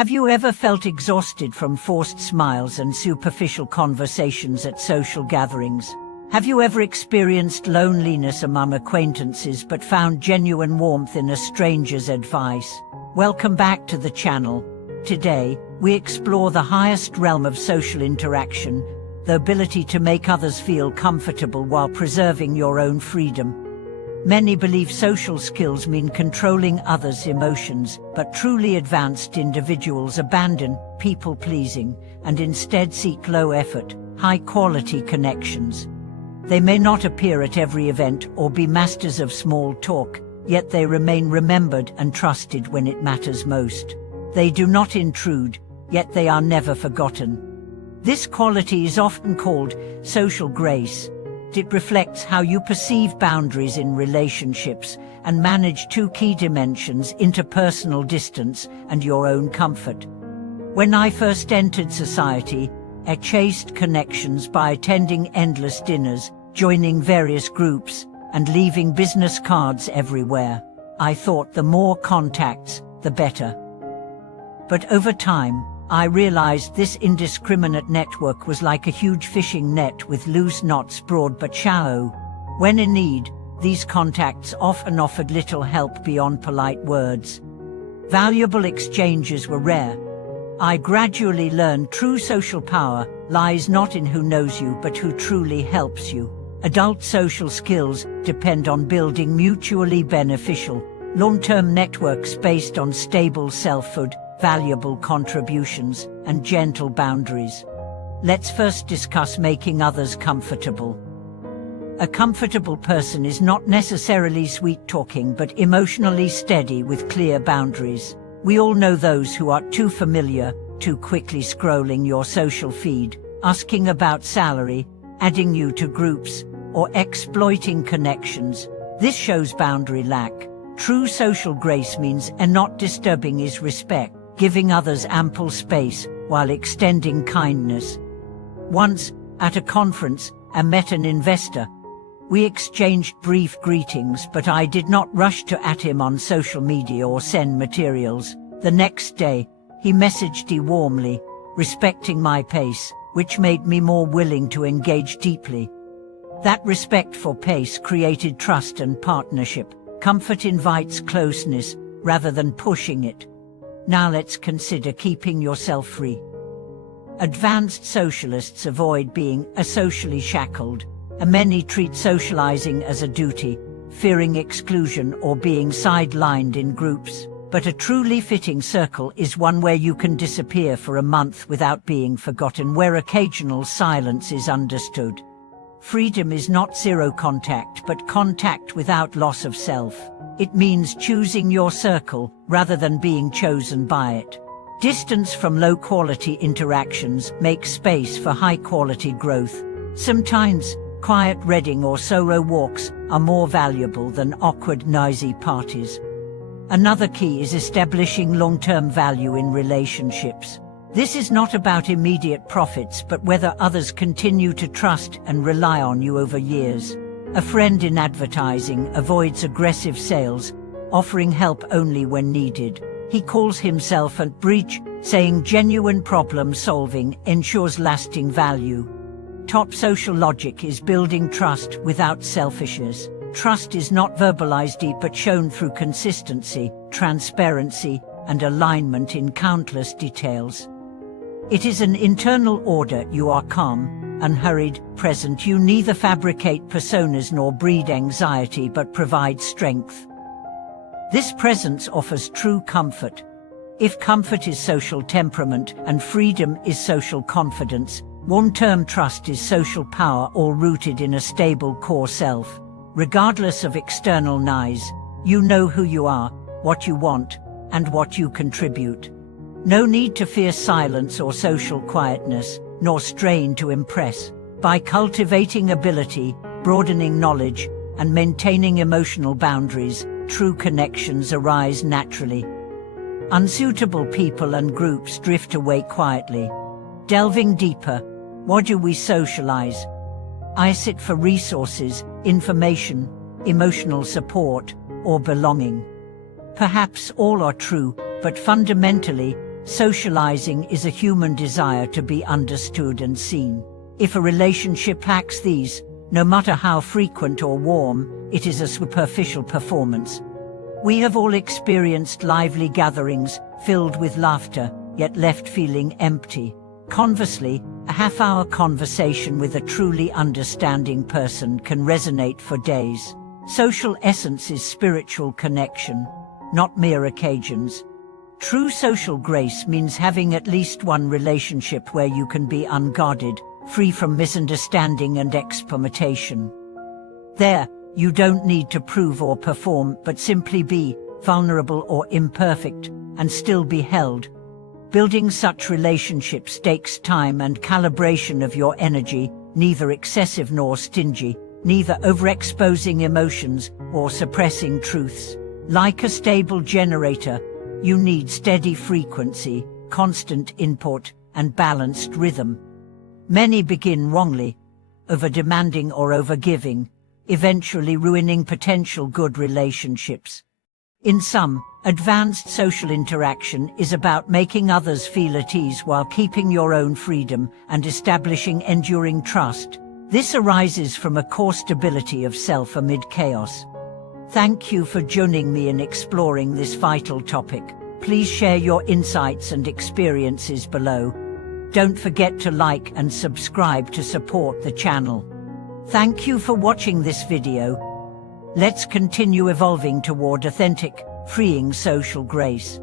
Have you ever felt exhausted from forced smiles and superficial conversations at social gatherings? Have you ever experienced loneliness among acquaintances but found genuine warmth in a stranger's advice? Welcome back to the channel. Today, we explore the highest realm of social interaction, the ability to make others feel comfortable while preserving your own freedom. Many believe social skills mean controlling others' emotions, but truly advanced individuals abandon people-pleasing and instead seek low-effort, high-quality connections. They may not appear at every event or be masters of small talk, yet they remain remembered and trusted when it matters most. They do not intrude, yet they are never forgotten. This quality is often called social grace. It reflects how you perceive boundaries in relationships and manage two key dimensions: interpersonal distance and your own comfort. When I first entered society, I chased connections by attending endless dinners, joining various groups, and leaving business cards everywhere. I thought the more contacts, the better. But over time, I realized this indiscriminate network was like a huge fishing net with loose knots, broad but shallow. When in need, these contacts often offered little help beyond polite words. Valuable exchanges were rare. I gradually learned true social power lies not in who knows you but who truly helps you. Adult social skills depend on building mutually beneficial, long-term networks based on stable selfhood, valuable contributions, and gentle boundaries. Let's first discuss making others comfortable. A comfortable person is not necessarily sweet-talking but emotionally steady with clear boundaries. We all know those who are too familiar, too quickly scrolling your social feed, asking about salary, adding you to groups, or exploiting connections. This shows boundary lack. True social grace means not disturbing is respect, giving others ample space while extending kindness. Once, at a conference, I met an investor. We exchanged brief greetings, but I did not rush to at him on social media or send materials. The next day, he messaged me warmly, respecting my pace, which made me more willing to engage deeply. That respect for pace created trust and partnership. Comfort invites closeness, rather than pushing it. Now let's consider keeping yourself free. Advanced socialists avoid being socially shackled, and many treat socializing as a duty, fearing exclusion or being sidelined in groups. But a truly fitting circle is one where you can disappear for a month without being forgotten, where occasional silence is understood. Freedom is not zero contact, but contact without loss of self. It means choosing your circle, rather than being chosen by it. Distance from low-quality interactions makes space for high-quality growth. Sometimes, quiet reading or solo walks are more valuable than awkward, noisy parties. Another key is establishing long-term value in relationships. This is not about immediate profits but whether others continue to trust and rely on you over years. A friend in advertising avoids aggressive sales, offering help only when needed. He calls himself a breach, saying genuine problem solving ensures lasting value. Top social logic is building trust without selfishness. Trust is not verbalized but shown through consistency, transparency, and alignment in countless details. It is an internal order. You are calm, unhurried, present. You neither fabricate personas nor breed anxiety but provide strength. This presence offers true comfort. If comfort is social temperament and freedom is social confidence, long-term trust is social power, all rooted in a stable core self. Regardless of external noise, you know who you are, what you want, and what you contribute. No need to fear silence or social quietness, nor strain to impress. By cultivating ability, broadening knowledge, and maintaining emotional boundaries, true connections arise naturally. Unsuitable people and groups drift away quietly. Delving deeper, what do we socialize? I sit for resources, information, emotional support, or belonging. Perhaps all are true, but fundamentally, Socializing is a human desire to be understood and seen. If a relationship lacks these, no matter how frequent or warm, it is a superficial performance. We have all experienced lively gatherings, filled with laughter, yet left feeling empty. Conversely, a half-hour conversation with a truly understanding person can resonate for days. Social essence is spiritual connection, not mere occasions. True social grace means having at least one relationship where you can be unguarded, free from misunderstanding and experimentation. There, you don't need to prove or perform, but simply be vulnerable or imperfect, and still be held. Building such relationships takes time and calibration of your energy, neither excessive nor stingy, neither overexposing emotions or suppressing truths. Like a stable generator, you need steady frequency, constant input, and balanced rhythm. Many begin wrongly, over-demanding or over-giving, eventually ruining potential good relationships. In sum, advanced social interaction is about making others feel at ease while keeping your own freedom and establishing enduring trust. This arises from a core stability of self amid chaos. Thank you for joining me in exploring this vital topic. Please share your insights and experiences below. Don't forget to like and subscribe to support the channel. Thank you for watching this video. Let's continue evolving toward authentic, freeing social grace.